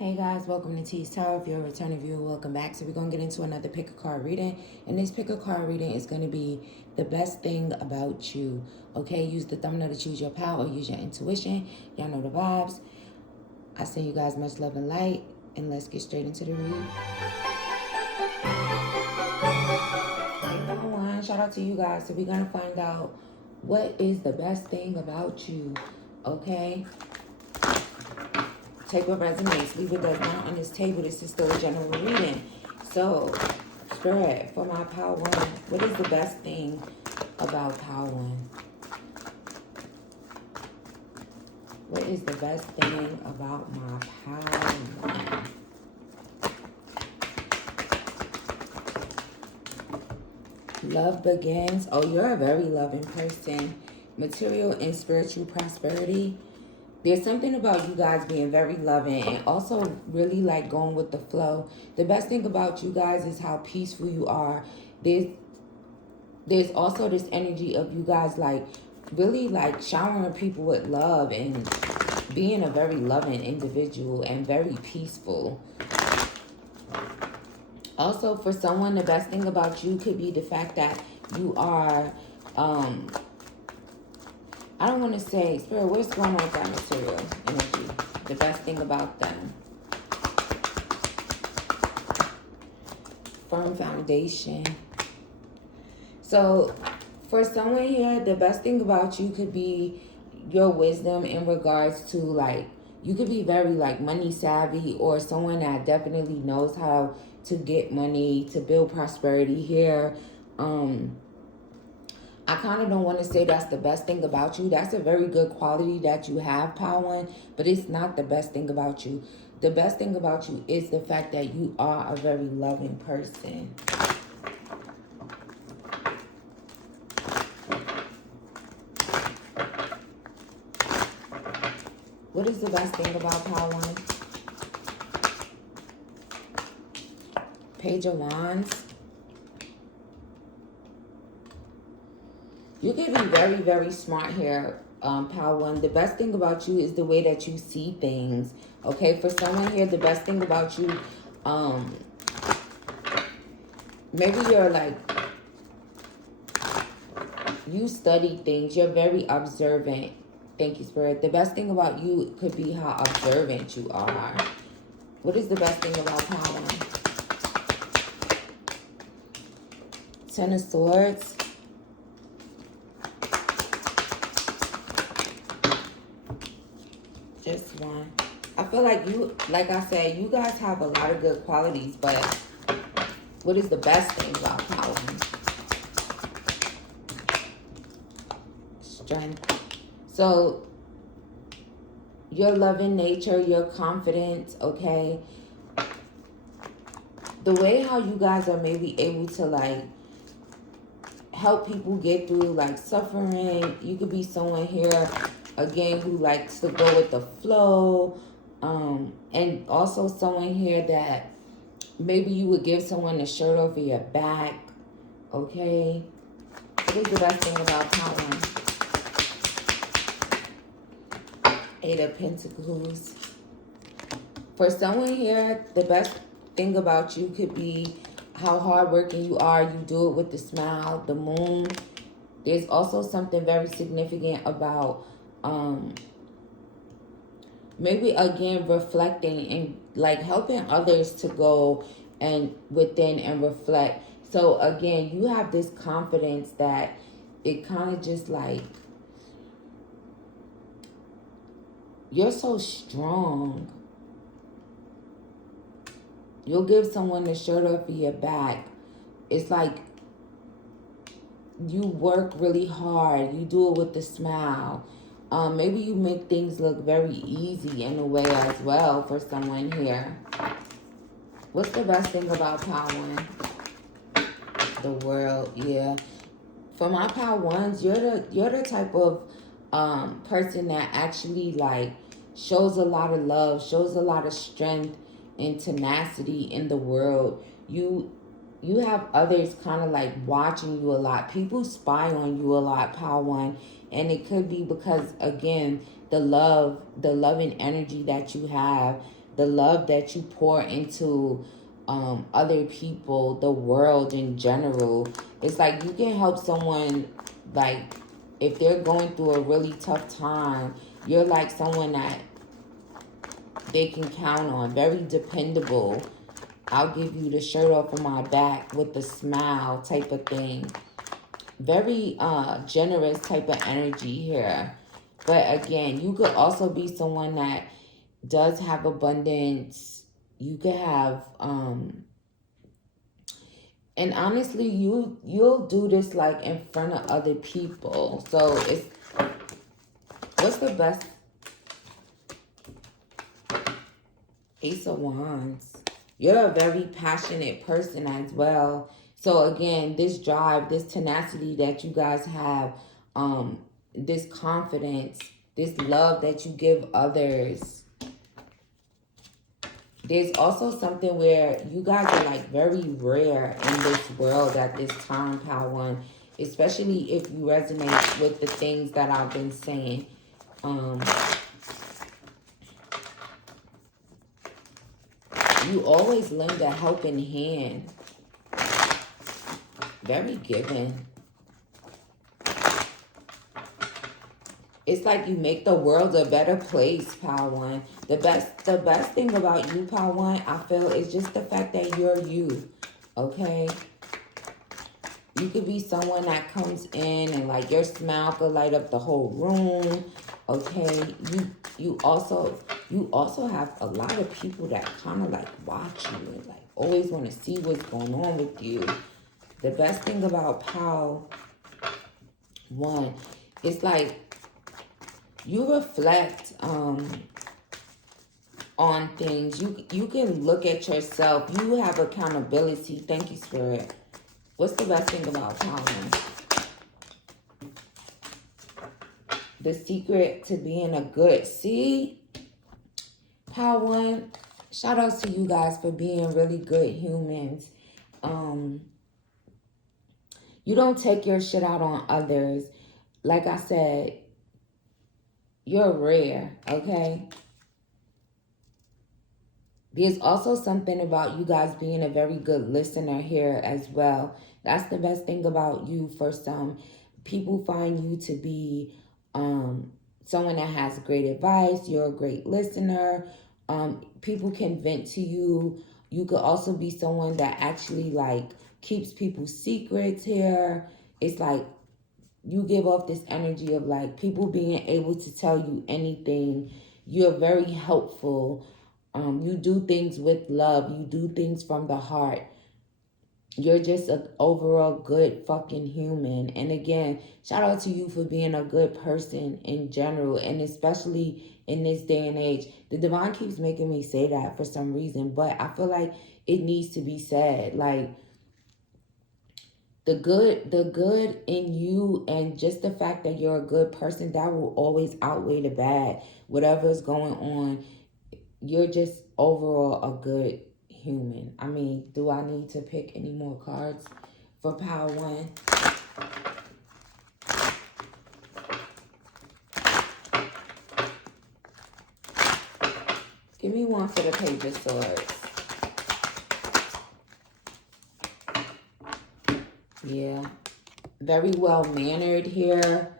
Hey guys, welcome to Teestarot. If you're a returning viewer, welcome back. So we're going to get into another pick a card reading. And this pick a card reading is going to be the best thing about you. Okay, use the thumbnail to choose your power or use your intuition. Y'all know the vibes. I send you guys much love and light. And let's get straight into the read. Hey everyone, shout out to you guys. So we're going to find out what is the best thing about you. Okay. Take what resonates, leave what does not on this table. This is still a general reading. So, Spirit, for my Power One, what is the best thing about Power One? What is the best thing about my Power One? Love begins. Oh, you're a very loving person. Material and spiritual prosperity. There's something about you guys being very loving and also really like going with the flow. The best thing about you guys is how peaceful you are. There's also this energy of you guys like really like showering people with love and being a very loving individual and very peaceful. Also, for someone, the best thing about you could be the fact that you are I don't want to say, Spirit, what's going on with that material energy? The best thing about them. Firm foundation. So, for someone here, the best thing about you could be your wisdom in regards to, like, you could be very, like, money savvy or someone that definitely knows how to get money, to build prosperity here. I kind of don't want to say that's the best thing about you. That's a very good quality that you have, Power One, but it's not the best thing about you. The best thing about you is the fact that you are a very loving person. What is the best thing about Power One? Page of Wands. You can be very, very smart here, Power One. The best thing about you is the way that you see things. Okay, for someone here, the best thing about you, maybe you're like, you study things. You're very observant. Thank you, Spirit. The best thing about you could be how observant you are. What is the best thing about Power One? Ten of Swords. Just one. I feel like you, like I said, you guys have a lot of good qualities, but what is the best thing about Power One? Strength. So, your loving nature, your confidence, okay? The way how you guys are maybe able to, like, help people get through, like, suffering. You could be someone here, again, who likes to go with the flow. And also someone here that maybe you would give someone a shirt over your back. Okay? What is the best thing about Power One? Eight of Pentacles. For someone here, the best thing about you could be how hardworking you are. You do it with the smile, the moon. There's also something very significant about maybe again reflecting and like helping others to go and within and reflect. So again, you have this confidence that it kind of just like, you're so strong. You'll give someone the shirt off of your back. It's like you work really hard. You do it with the smile. Maybe you make things look very easy in a way as well for someone here. What's the best thing about Power One? The world, yeah. For my Power Ones, you're the type of person that actually like shows a lot of love, shows a lot of strength and tenacity in the world. You have others kind of like watching you a lot. People spy on you a lot, Power One. And it could be because, again, the loving energy that you have the love that you pour into other people, the world in general. It's like you can help someone, like if they're going through a really tough time, you're like someone that they can count on, very dependable. I'll give you the shirt off of my back with a smile type of thing. Very generous type of energy here. But again, you could also be someone that does have abundance. You could have and honestly, you'll do this like in front of other people. So it's, what's the best? Ace of Wands. You're a very passionate person as well. So again, this drive, this tenacity that you guys have, this confidence, this love that you give others. There's also something where you guys are like very rare in this world at this time, Pal One. Especially if you resonate with the things that I've been saying. You always lend a helping hand. Very giving. It's like you make the world a better place, Pal One. The best thing about you, Pal One, I feel, is just the fact that you're you. Okay? You could be someone that comes in and like your smile could light up the whole room. Okay? You also have a lot of people that kind of like watch you and like always want to see what's going on with you. The best thing about Pal One, it's like you reflect on things. You can look at yourself. You have accountability. Thank you, Spirit. What's the best thing about Pal One? The secret to being a good, see? Pal One, shout outs to you guys for being really good humans. You don't take your shit out on others. Like I said, you're rare, okay? There's also something about you guys being a very good listener here as well. That's the best thing about you. For some people, find you to be someone that has great advice. You're a great listener. People can vent to you. You could also be someone that actually like keeps people's secrets here. It's like you give off this energy of like people being able to tell you anything. You're very helpful. You do things with love. You do things from the heart. You're just an overall good fucking human. And again, shout out to you for being a good person in general, and especially in this day and age. The divine keeps making me say that for some reason, but I feel like it needs to be said. Like, the good in you, and just the fact that you're a good person, that will always outweigh the bad. Whatever's going on, you're just overall a good human. I mean, do I need to pick any more cards for Pal One? Give me one for the Page of Swords. Yeah. Very well mannered here.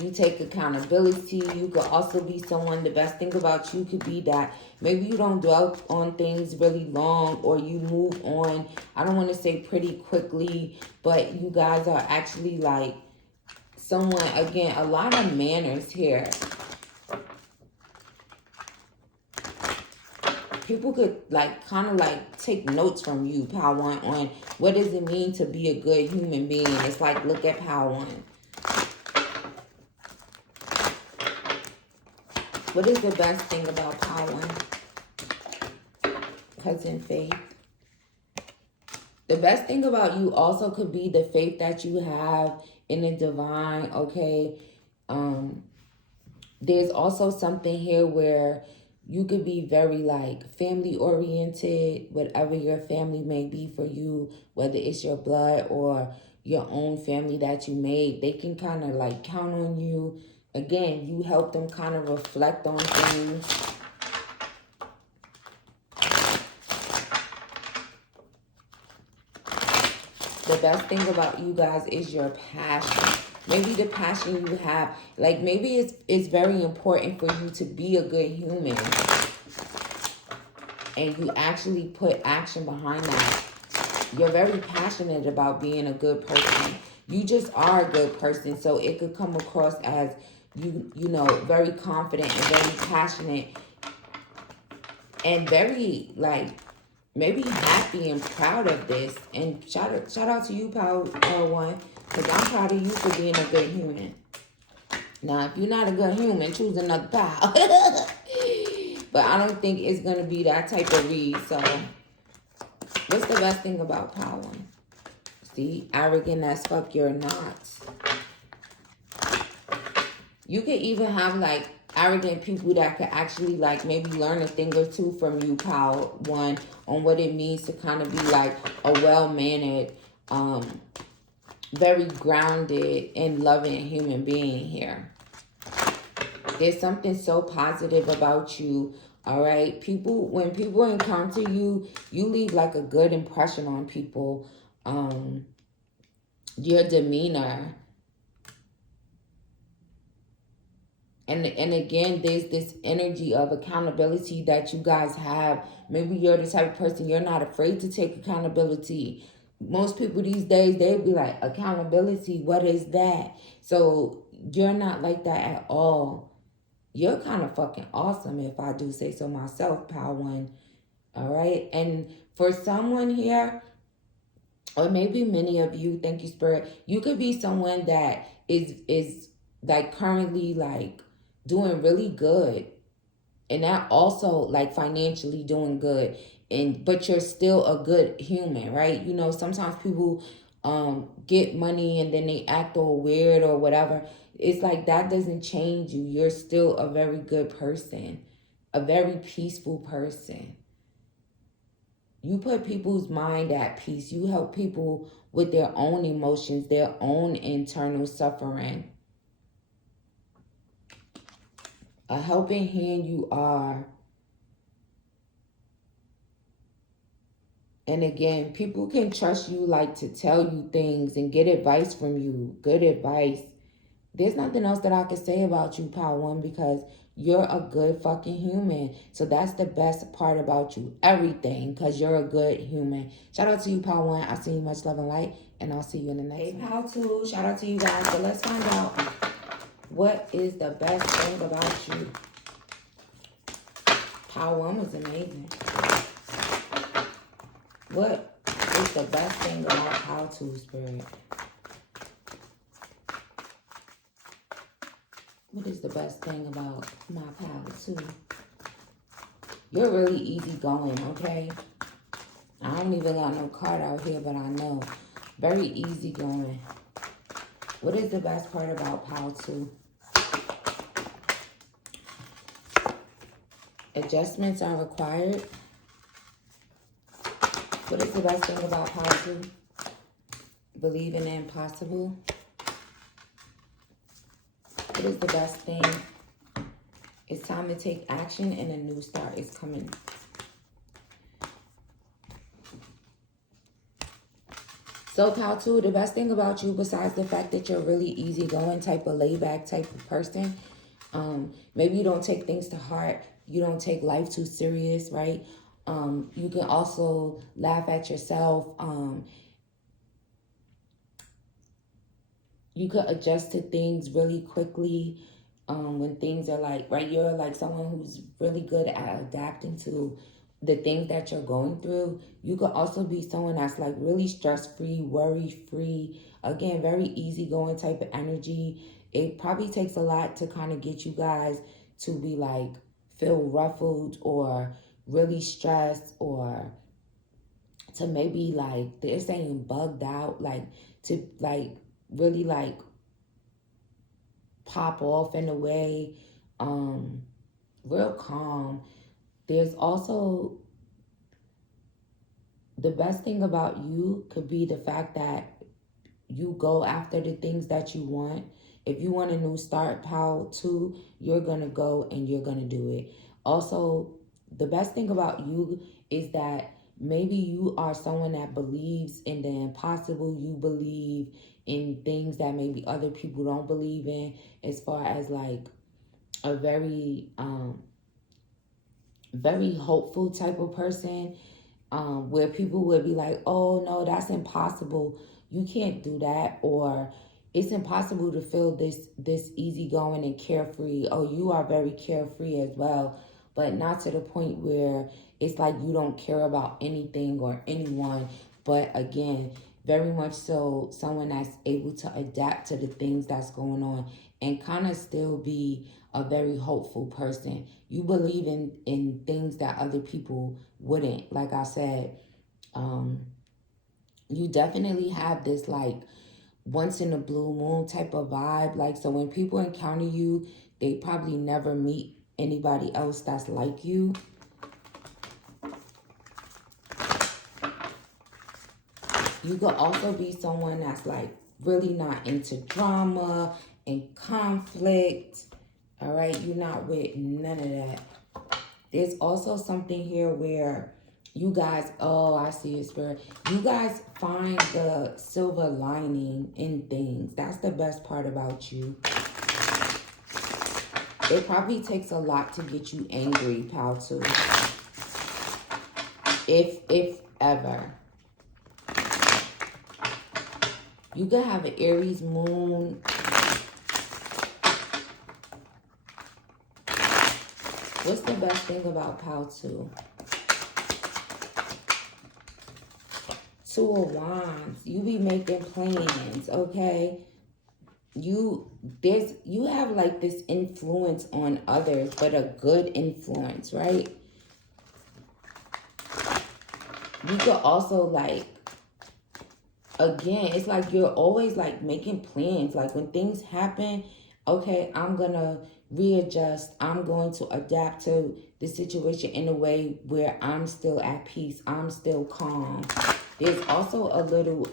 You take accountability. You could also be someone, the best thing about you could be that maybe you don't dwell on things really long, or you move on, I don't want to say pretty quickly, but you guys are actually like someone, again, a lot of manners here. People could like kind of like take notes from you, Pal One, on what does it mean to be a good human being. It's like, look at Pal One. What is the best thing about Pal One? Cousin Faith. The best thing about you also could be the faith that you have in the divine, okay? There's also something here where you could be very like family oriented, whatever your family may be for you, whether it's your blood or your own family that you made. They can kind of like count on you Again, you help them kind of reflect on things. The best thing about you guys is your passion. Maybe the passion you have, like maybe it's very important for you to be a good human. And you actually put action behind that. You're very passionate about being a good person. You just are a good person. So it could come across as you know, very confident and very passionate. And very, like, maybe happy and proud of this. And shout out to you, Power One. Because I'm proud of you for being a good human. Now, if you're not a good human, choose another pal. But I don't think it's going to be that type of read. So, what's the best thing about Power One? See? Arrogant as fuck, you're not. You could even have, like, arrogant people that could actually, like, maybe learn a thing or two from you, Power One, on what it means to kind of be, like, a well-mannered, very grounded and loving human being here. There's something so positive about you, all right? When people encounter you, you leave like a good impression on people. Your demeanor. And again, there's this energy of accountability that you guys have. Maybe you're the type of person, you're not afraid to take accountability. Most people these days, they'd be like, accountability, what is that? So you're not like that at all. You're kind of fucking awesome, if I do say so myself, Power One. All right? And for someone here, or maybe many of you, thank you, Spirit, you could be someone that is like currently like doing really good. And that also like financially doing good. But you're still a good human, right? You know, sometimes people get money and then they act all weird or whatever. It's like that doesn't change you. You're still a very good person, a very peaceful person. You put people's mind at peace. You help people with their own emotions, their own internal suffering. A helping hand you are. And again, people can trust you, like, to tell you things and get advice from you. Good advice. There's nothing else that I can say about you, Power One, because you're a good fucking human. So that's the best part about you. Everything, because you're a good human. Shout out to you, Power One. I see you, much love and light. And I'll see you in the next one. Power Two. Shout out to you guys. So let's find out what is the best thing about you. Power One was amazing. What is the best thing about Power Two, Spirit? What is the best thing about my Power Two? You're really easygoing, okay? I don't even got no card out here, but I know. Very easygoing. What is the best part about Power Two? Adjustments are required. What is the best thing about Power Two? Believe in the impossible. What is the best thing? It's time to take action and a new start is coming. So, Power Two, the best thing about you, besides the fact that you're really easygoing, type of laid-back type of person, maybe you don't take things to heart. You don't take life too serious, right? You can also laugh at yourself. You could adjust to things really quickly when things are like, right, you're like someone who's really good at adapting to the things that you're going through. You could also be someone that's like really stress-free, worry-free. Again, very easygoing type of energy. It probably takes a lot to kind of get you guys to be like, feel ruffled or really stressed, or to maybe like, they're saying bugged out, like to like really like pop off in a way, real calm. There's also, the best thing about you could be the fact that you go after the things that you want. If you want a new start, pile 2, you're going to go and you're going to do it. Also, the best thing about you is that maybe you are someone that believes in the impossible. You believe in things that maybe other people don't believe in, as far as like a very very hopeful type of person, where people would be like, oh no, that's impossible, you can't do that, or it's impossible to feel this easygoing and carefree. Oh, you are very carefree as well, but not to the point where it's like you don't care about anything or anyone. But again, very much so someone that's able to adapt to the things that's going on and kind of still be a very hopeful person. You believe in things that other people wouldn't. Like I said, you definitely have this like once in a blue moon type of vibe. Like, so when people encounter you, they probably never meet anybody else that's like you. You could also be someone that's like really not into drama and conflict. All right, you're not with none of that. There's also something here where you guys, oh, I see it, Spirit. You guys find the silver lining in things. That's the best part about you. It probably takes a lot to get you angry, pal, too. If ever. You could have an Aries moon. What's the best thing about pal 2? 2 of Wands. You be making plans, okay? You have like this influence on others, but a good influence, right? You could also like, again, it's like you're always like making plans. Like when things happen, okay, I'm gonna readjust. I'm going to adapt to the situation in a way where I'm still at peace. I'm still calm. There's also a little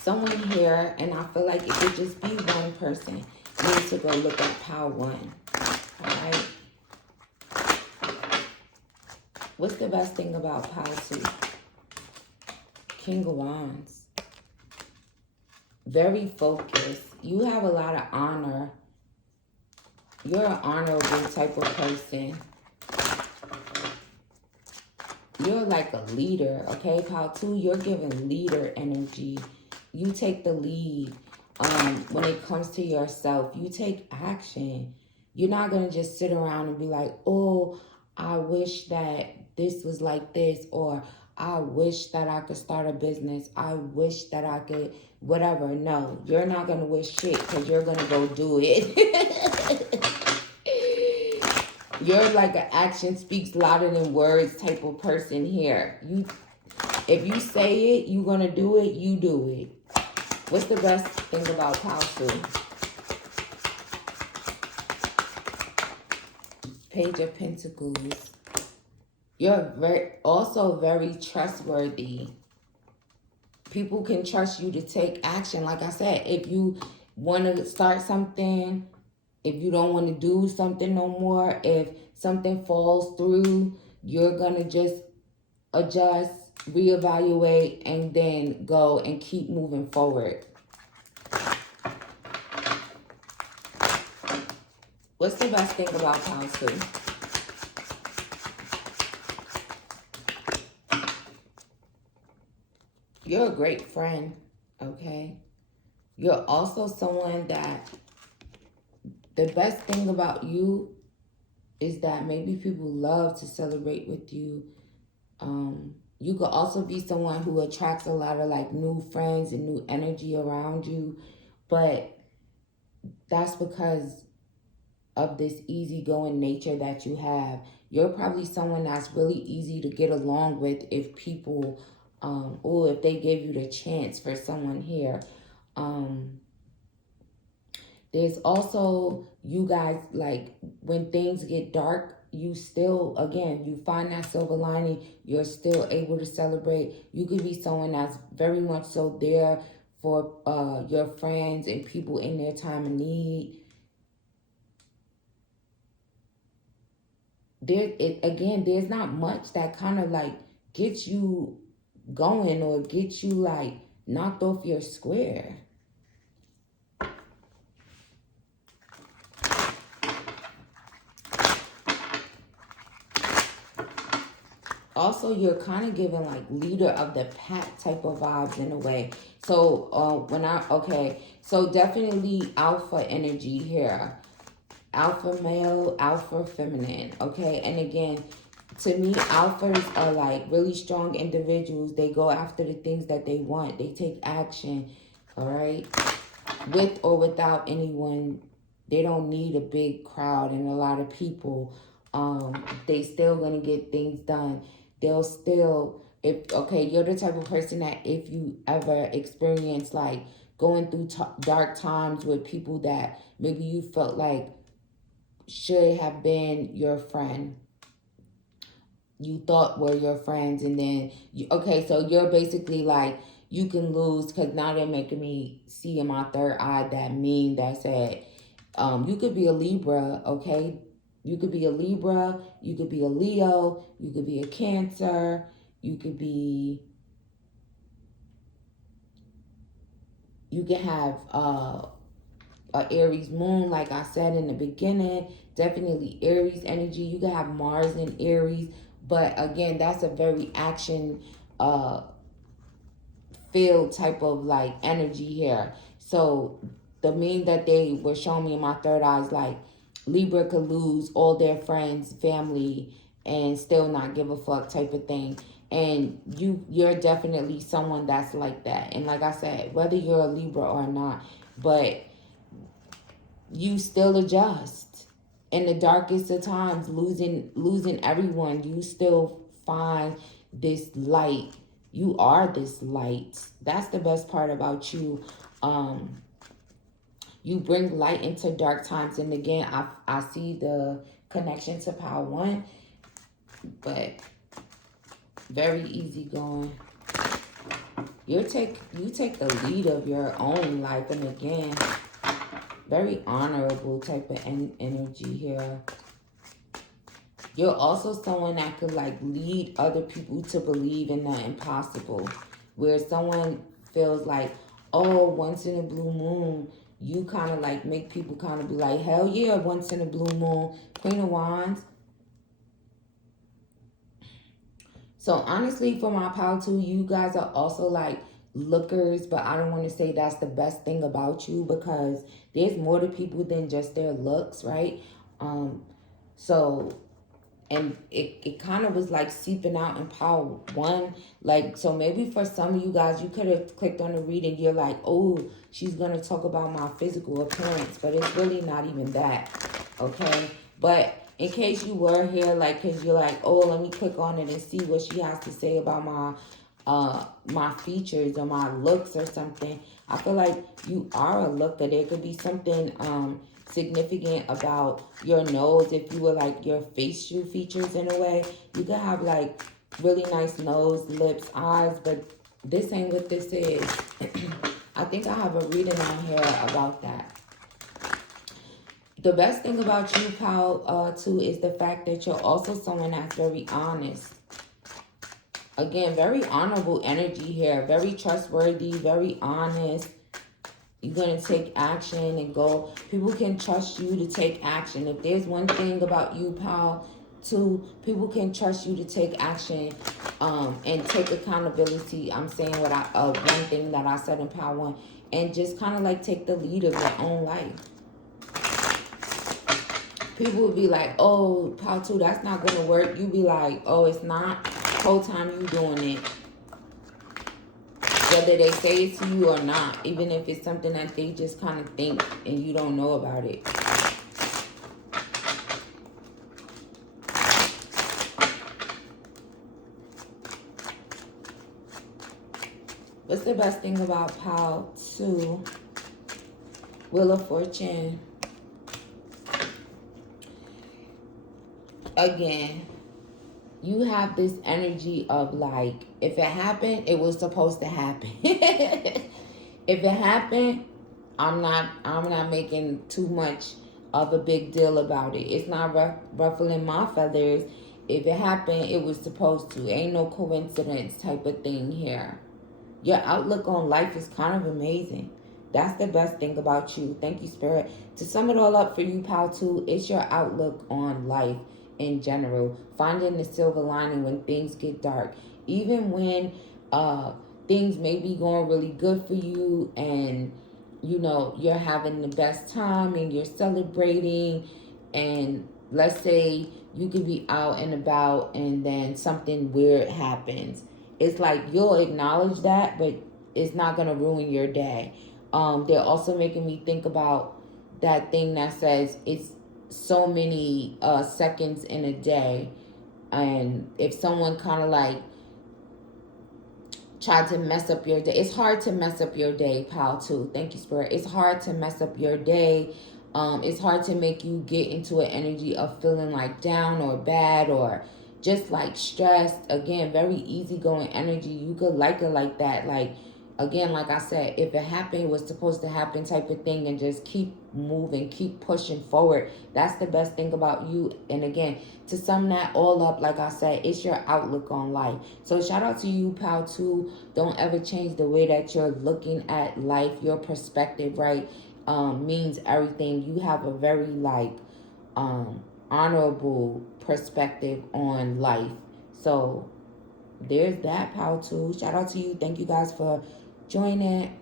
someone here, and I feel like it could just be one person. You need to go look at pile 1. All right. What's the best thing about pile 2? King of Wands. Very focused. You have a lot of honor. You're an honorable type of person. You're like a leader, okay, pile 2? You're giving leader energy. You take the lead when it comes to yourself. You take action. You're not going to just sit around and be like, oh, I wish that this was like this, or I wish that I could start a business. I wish that I could, whatever. No, you're not going to wish shit because you're going to go do it. You're like an action speaks louder than words type of person here. If you say it, you're going to do it, you do it. What's the best thing about pile 2? Page of Pentacles. You're also very trustworthy. People can trust you to take action. Like I said, if you want to start something, if you don't want to do something no more, if something falls through, you're going to just adjust, reevaluate, and then go and keep moving forward. What's the best thing about pile 2? You're a great friend, okay? You're also someone that the best thing about you is that maybe people love to celebrate with you. You could also be someone who attracts a lot of like new friends and new energy around you. But that's because of this easygoing nature that you have. You're probably someone that's really easy to get along with if people, or if they give you the chance for someone here. There's also, you guys, like, when things get dark, you still, again, you find that silver lining. You're still able to celebrate. You could be someone that's very much so there for your friends and people in their time of need. There's not much that kind of like gets you going or gets you like knocked off your square. Also, you're kind of giving like leader of the pack type of vibes in a way. So so definitely alpha energy here. Alpha male, alpha feminine, okay? And again, to me, alphas are like really strong individuals. They go after the things that they want. They take action, all right? With or without anyone. They don't need a big crowd and a lot of people. They still gonna get things done. They'll still, you're the type of person that if you ever experience like going through dark times with people that maybe you felt like should have been your friend, you thought were your friends, and then so you're basically like, you can lose, because now they're making me see in my third eye that meme that said you could be a Libra, okay? You could be a Libra, you could be a Leo, you could be a Cancer, you can have a Aries moon, like I said in the beginning. Definitely Aries energy. You can have Mars in Aries, but again, that's a very action filled type of like energy here. So the meme that they were showing me in my third eye is like, Libra could lose all their friends, family, and still not give a fuck type of thing. And you're definitely someone that's like that. And like I said, whether you're a Libra or not, but you still adjust. In the darkest of times, losing everyone, you still find this light. You are this light. That's the best part about you. You bring light into dark times. And again, I see the connection to Power 1, but very easygoing. You take the lead of your own life, and again, very honorable type of energy here. You're also someone that could like lead other people to believe in the impossible. Where someone feels like, oh, once in a blue moon, you kind of like make people kind of be like, hell yeah, once in a blue moon. Queen of Wands. So honestly, for my Power 2, you guys are also like lookers, but I don't want to say that's the best thing about you, because there's more to people than just their looks, right? And it kind of was like seeping out in Power 1. Like, so maybe for some of you guys, you could have clicked on the reading. You're like, oh, she's going to talk about my physical appearance. But it's really not even that, okay? But in case you were here, like, because you're like, oh, let me click on it and see what she has to say about my features or my looks or something. I feel like you are a looker. There could be something significant about your nose. If you were like your facial features in a way, you could have like really nice nose, lips, eyes, but this ain't what this is. I think I have a reading on here about that. The best thing about you, Power 2, is the fact that you're also someone that's very honest. Again, very honorable energy here. Very trustworthy, very honest. You're going to take action and go. People can trust you to take action. If there's one thing about you, Power 2, people can trust you to take action and take accountability. I'm saying one thing that I said in Power 1. And just kind of like take the lead of your own life. People would be like, oh, Power 2, that's not going to work. You be like, oh, it's not. Whole time you doing it. Whether they say it to you or not. Even if it's something that they just kind of think and you don't know about it. What's the best thing about Power 2? Wheel of Fortune. Again, you have this energy of like, if it happened, it was supposed to happen. If it happened, I'm not making too much of a big deal about it. It's not ruffling my feathers. If it happened, it was supposed to. Ain't no coincidence type of thing here. Your outlook on life is kind of amazing. That's the best thing about you. Thank you, Spirit. To sum it all up for you, pal, too, it's your outlook on life in general. Finding the silver lining when things get dark. Even when things may be going really good for you and, you know, you're having the best time and you're celebrating, and let's say you could be out and about and then something weird happens. It's like you'll acknowledge that, but it's not going to ruin your day. They're also making me think about that thing that says it's so many seconds in a day. And if someone kind of like tried to mess up your day, it's hard to mess up your day, pal, too. Thank you, Spirit. It's hard to mess up your day. It's hard to make you get into an energy of feeling like down or bad or just like stressed. Again, very easygoing energy. You could like it like that. Like, again, like I said, if it happened, it was supposed to happen type of thing, and just keep moving, keep pushing forward. That's the best thing about you. And again, to sum that all up, like I said, it's your outlook on life. So shout out to you, pal, too. Don't ever change the way that you're looking at life. Your perspective, right, means everything. You have a very like honorable perspective on life. So there's that, pal, too. Shout out to you. Thank you guys for joining,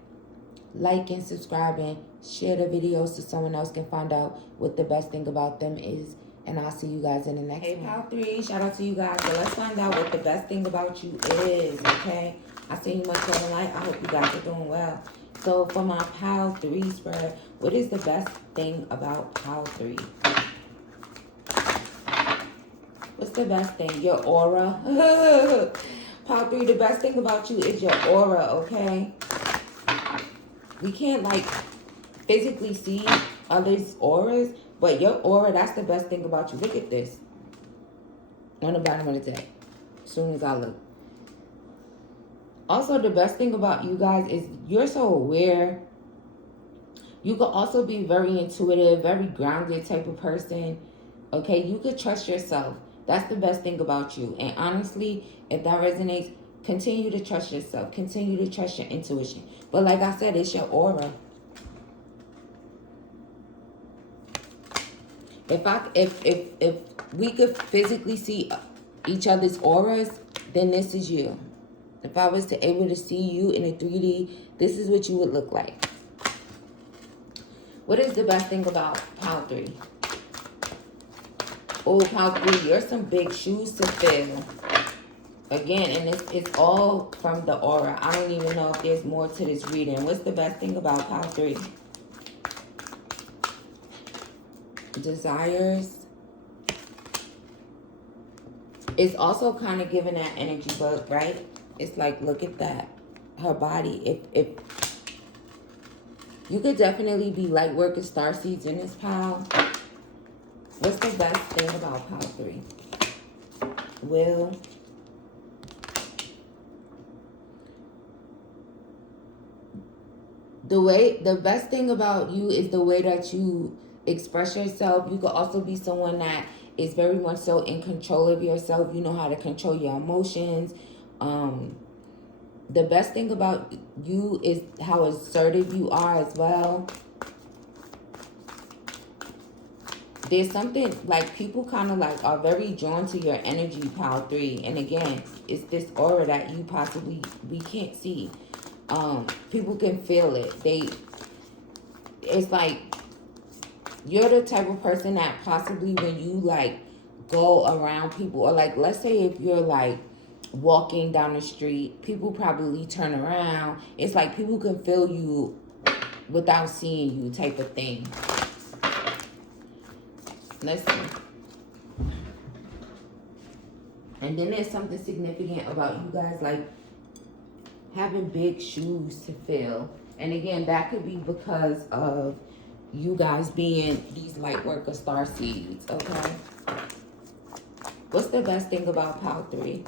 liking, subscribing, share the videos so someone else can find out what the best thing about them is. And I'll see you guys in the next one. Hey, pal 3, shout out to you guys. So let's find out what the best thing about you is, okay? I send you much love and light. I hope you guys are doing well. So for my pal 3 spread, what is the best thing about pal 3? What's the best thing? Your aura. Pal 3, the best thing about you is your aura, okay? We can't like physically see others' auras, but your aura, that's the best thing about you. Look at this. On the bottom of the deck. As soon as I look. Also, the best thing about you guys is you're so aware. You could also be very intuitive, very grounded type of person. Okay, you could trust yourself. That's the best thing about you. And honestly, if that resonates, continue to trust yourself. Continue to trust your intuition. But like I said, it's your aura. If we could physically see each other's auras, then this is you. If I was to able to see you in a 3D, this is what you would look like. What is the best thing about pal 3? Oh, pal 3, you're some big shoes to fill. Again, and it's all from the aura. I don't even know if there's more to this reading. What's the best thing about pal 3? Desires. It's also kind of giving that energy bug, right? It's like, look at that. Her body. If you could definitely be light work of starseeds in this pal. What's the best thing about pal 3? Will. The best thing about you is the way that you express yourself. You could also be someone that is very much so in control of yourself. You know how to control your emotions. The best thing about you is how assertive you are as well. There's something like people kind of like are very drawn to your energy, pal 3. And again, it's this aura that you possibly, we can't see. People can feel it. It's like you're the type of person that possibly when you like go around people, or like let's say if you're like walking down the street, people probably turn around. It's like people can feel you without seeing you type of thing. Let's see. And then there's something significant about you guys like having big shoes to fill. And again, that could be because of you guys being these light worker star seeds, okay? What's the best thing about pal 3?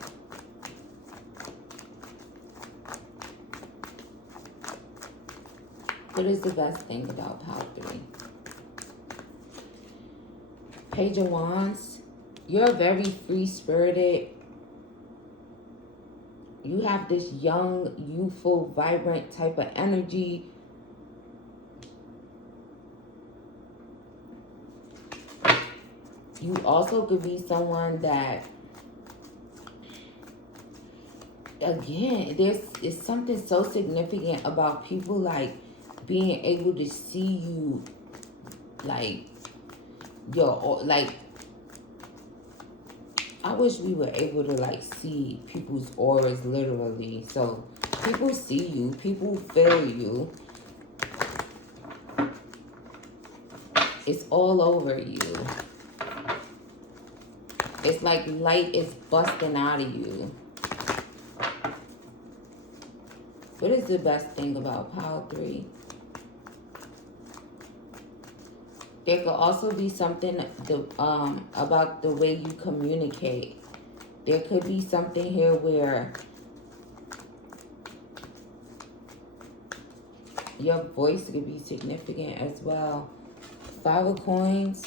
What is the best thing about Pile 3? Page of Wands. You're very free-spirited. You have this young, youthful, vibrant type of energy. You also could be someone that, again, is something so significant about people like being able to see you like I wish we were able to like see people's auras literally. So people see you, people feel you. It's all over you. It's like light is busting out of you. What is the best thing about Pile 3? There could also be something about the way you communicate. There could be something here where your voice could be significant as well. 5 of Coins.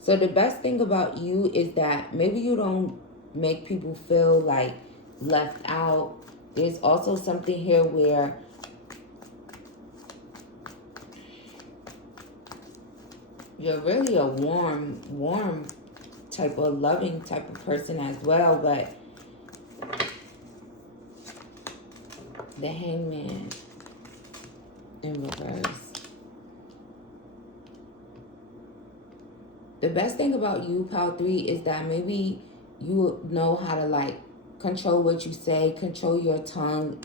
So the best thing about you is that maybe you don't make people feel like left out. There's also something here where you're really a warm type of loving type of person as well, but the Hangman in reverse. The best thing about you, Pile 3, is that maybe you know how to like control what you say, control your tongue,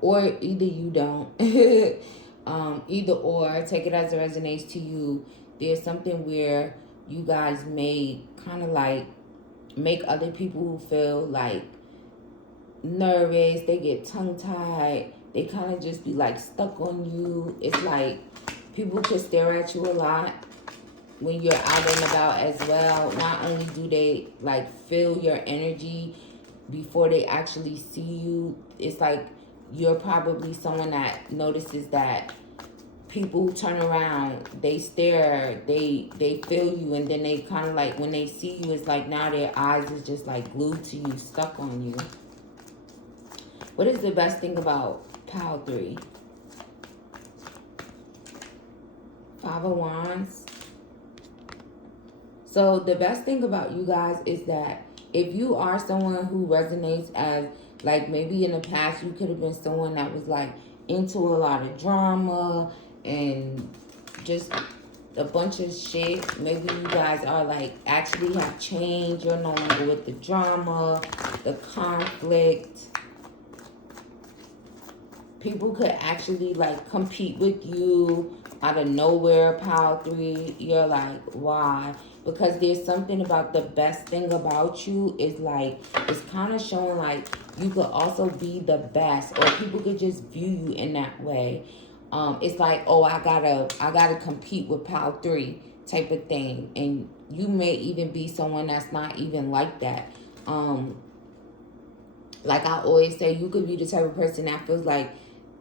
or either you don't. Either or, take it as it resonates to you. There's something where you guys may kind of like make other people feel like nervous. They get tongue-tied. They kind of just be like stuck on you. It's like people could stare at you a lot when you're out and about as well. Not only do they like feel your energy before they actually see you, it's like you're probably someone that notices that people turn around, they stare, they feel you, and then they kind of like, when they see you, it's like now their eyes is just like glued to you, stuck on you. What is the best thing about Pile 3? 5 of Wands. So the best thing about you guys is that if you are someone who resonates as, like maybe in the past you could have been someone that was like into a lot of drama and just a bunch of shit. Maybe you guys are like actually have changed. You're no longer with the drama, the conflict. People could actually like compete with you out of nowhere, Pile 3. You're like, why? Because there's something about the best thing about you is like, it's kind of showing like you could also be the best, or people could just view you in that way. It's like, oh, I gotta compete with Pile 3 type of thing. And you may even be someone that's not even like that. Like I always say, you could be the type of person that feels like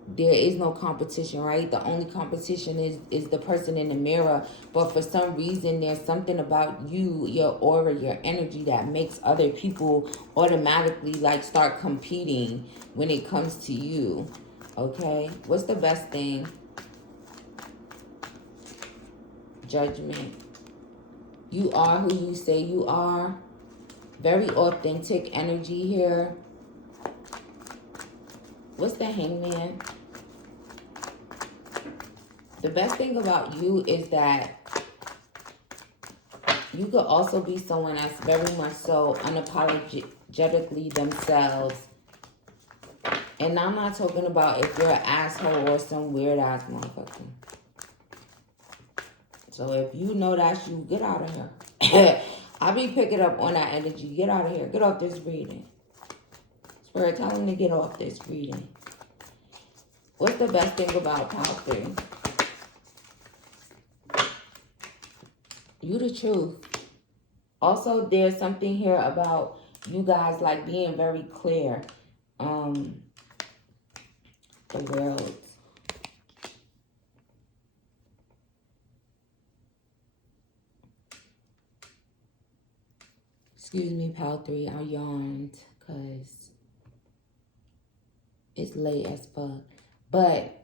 there is no competition, right? The only competition is the person in the mirror. But for some reason, there's something about you, your aura, your energy that makes other people automatically like start competing when it comes to you. Okay? What's the best thing? Judgment. You are who you say you are. Very authentic energy here. What's the Hangman? The best thing about you is that you could also be someone that's very much so unapologetically themselves. And I'm not talking about if you're an asshole or some weird ass motherfucker. So if you know that's you, get out of here. I'll be picking up on that energy. Get out of here. Get off this reading. Spirit, tell him to get off this reading. What's the best thing about Pile 3? You the truth. Also, there's something here about you guys like being very clear. The World. Excuse me, pal 3, I yawned because it's late as fuck. But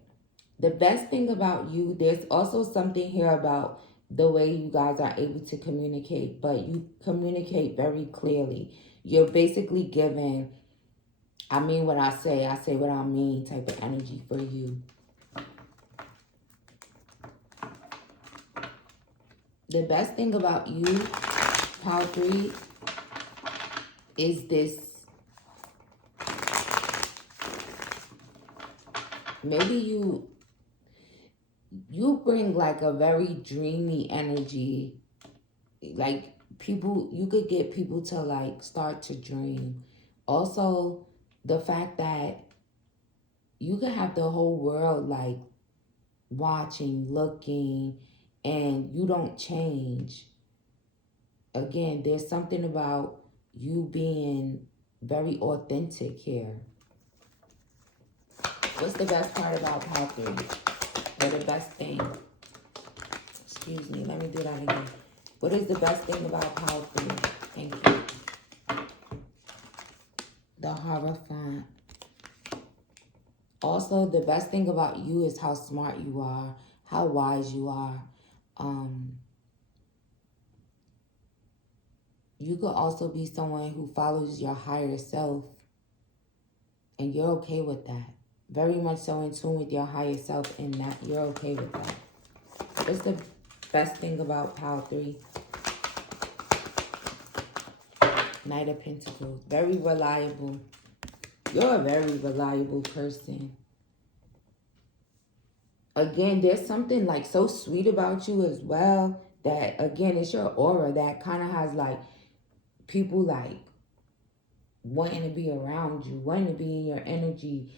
the best thing about you, there's also something here about the way you guys are able to communicate, but you communicate very clearly. You're basically giving, I mean what I say what I mean type of energy for you. The best thing about you, pal 3, is this. Maybe you bring like a very dreamy energy. Like people, you could get people to like start to dream. Also, the fact that you could have the whole world like watching, looking, and you don't change. Again, there's something about you being very authentic here. What's the best part about pal 3? Or the best thing? Excuse me, let me do that again. What is the best thing about pal 3? Thank you. The Hierophant. Also, the best thing about you is how smart you are, how wise you are. You could also be someone who follows your higher self, and you're okay with that. Very much so in tune with your higher self, and that you're okay with that. What's the best thing about pal 3? Knight of Pentacles. Very reliable. You're a very reliable person. Again, there's something like so sweet about you as well that, again, it's your aura that kind of has like people like wanting to be around you, wanting to be in your energy.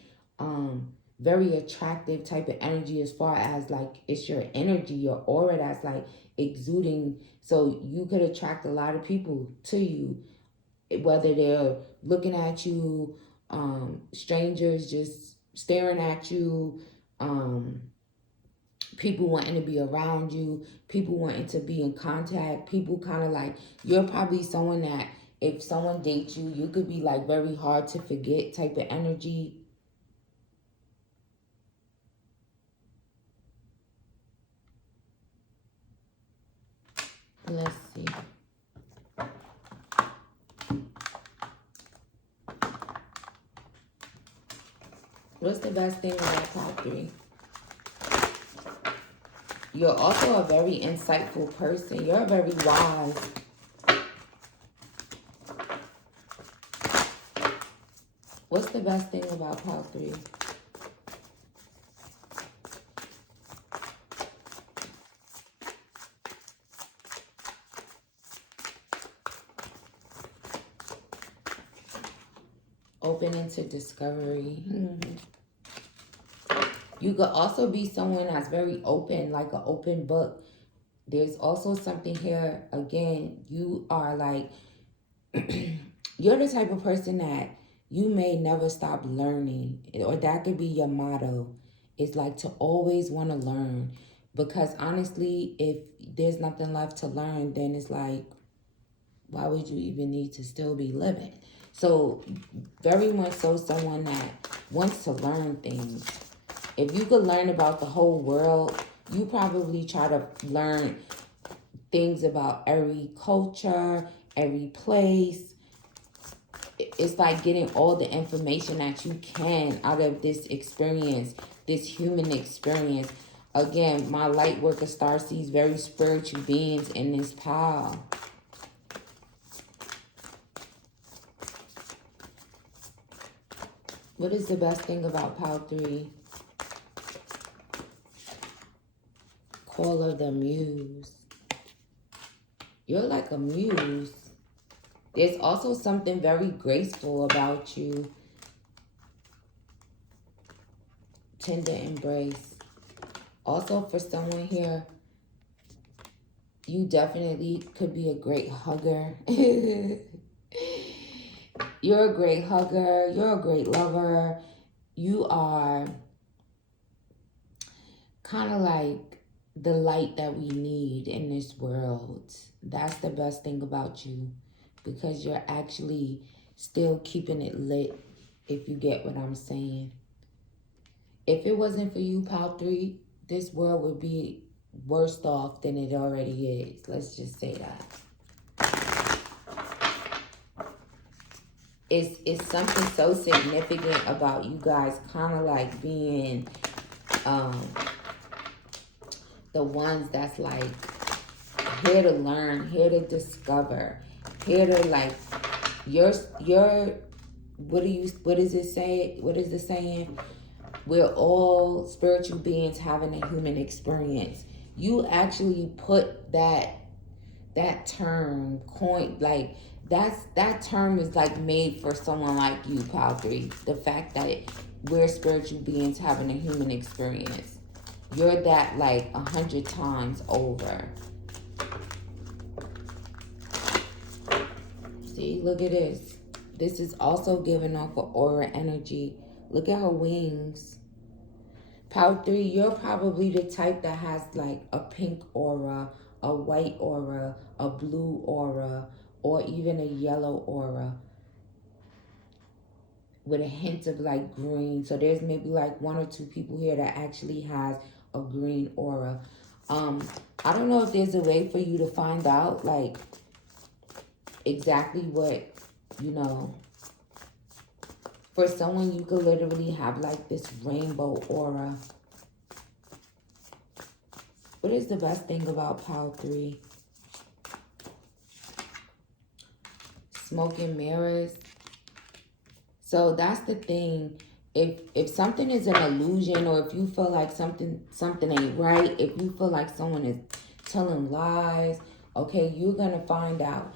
Very attractive type of energy as far as like it's your energy, your aura that's like exuding. So you could attract a lot of people to you, whether they're looking at you, strangers just staring at you, people wanting to be around you, people wanting to be in contact, people kind of like, you're probably someone that if someone dates you, you could be like very hard to forget type of energy. Let's see. What's the best thing about top 3? You're also a very insightful person. You're very wise. What's the best thing about pal 3? Open into discovery. You could also be someone that's very open, like an open book. There's also something here, again, you are like, you're the type of person that you may never stop learning, or that could be your motto. It's like to always want to learn, because honestly, if there's nothing left to learn, then it's like, why would you even need to still be living? So very much so someone that wants to learn things. If you could learn about the whole world, you probably try to learn things about every culture, every place. It's like getting all the information that you can out of this experience, this human experience. Again, my light worker star sees very spiritual beings in this pile. What is the best thing about pile 3? Call of the Muse. You're like a muse. There's also something very graceful about you. Tender embrace. Also, for someone here, you definitely could be a great hugger. You're a great hugger. You're a great lover. You are kind of like the light that we need in this world. That's the best thing about you. because you're actually still keeping it lit, if you get what I'm saying. If it wasn't for you, Pal 3, this world would be worse off than it already is. Let's just say that. It's something so significant about you guys kind of like being the ones that's like here to learn, here to discover, here to like your what is it say? What is the saying? We're all spiritual beings having a human experience. You actually put that term coin, like that term is like made for someone like you, Pal 3. The fact that we're spiritual beings having a human experience. You're that like 100 times over. See, look at this. This is also giving off an aura energy. Look at her wings. Pal 3, you're probably the type that has like a pink aura, a white aura, a blue aura, or even a yellow aura with a hint of like green. So there's maybe like 1 or 2 people here that actually has a green aura. I don't know if there's a way for you to find out like exactly what, you know. For someone, you could literally have like this rainbow aura. What is the best thing about Pal 3? Smoke and mirrors. So that's the thing. If something is an illusion, or if you feel like something ain't right, if you feel like someone is telling lies, okay, you're gonna find out.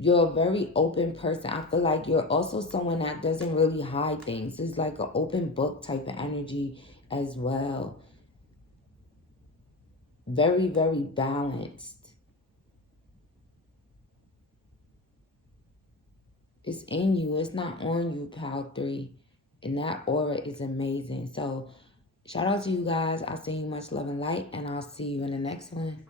You're a very open person. I feel like you're also someone that doesn't really hide things. It's like an open book type of energy as well. Very, very balanced. It's in you. It's not on you, Pal 3. And that aura is amazing. So, shout out to you guys. I send you much love and light. And I'll see you in the next one.